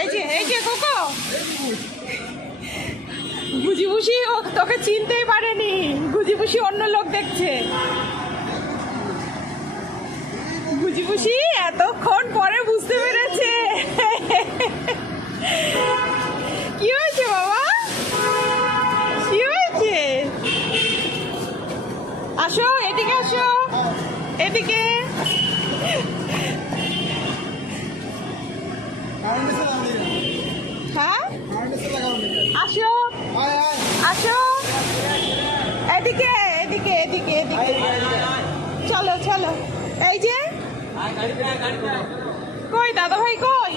এই যে কোকো গুজিবুসি ও তোকে চিনতেই পারেনি, গুজিবুসি অন্য লোক দেখছে। গুজিবুসি এতক্ষণ পরে বুঝতে পেরেছে। কি হয়েছে বাবা, কি হয়েছে? আসো এদিকে, আসো এদিকে। হ্যাঁ আসো আসো এদিকে এদিকে এদিকে এদিকে, চলো চলো। এই যে কই দাদা ভাই কই?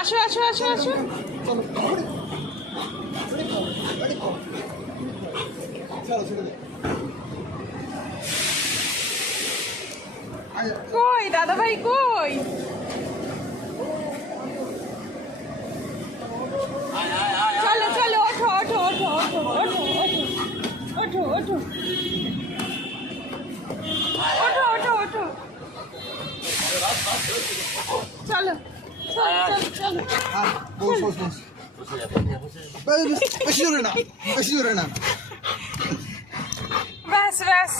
আসো আসো আসো আসো। কই দাদা ভাই কই? চলো চলো, ওঠো ওঠো ওঠো ওঠো ওঠো ওঠো ওঠো ওঠো ওঠো ওঠো, চলো চলো চলো। বেশি জোরে না, বেশি জোরে না। ব্যাস ব্যাস।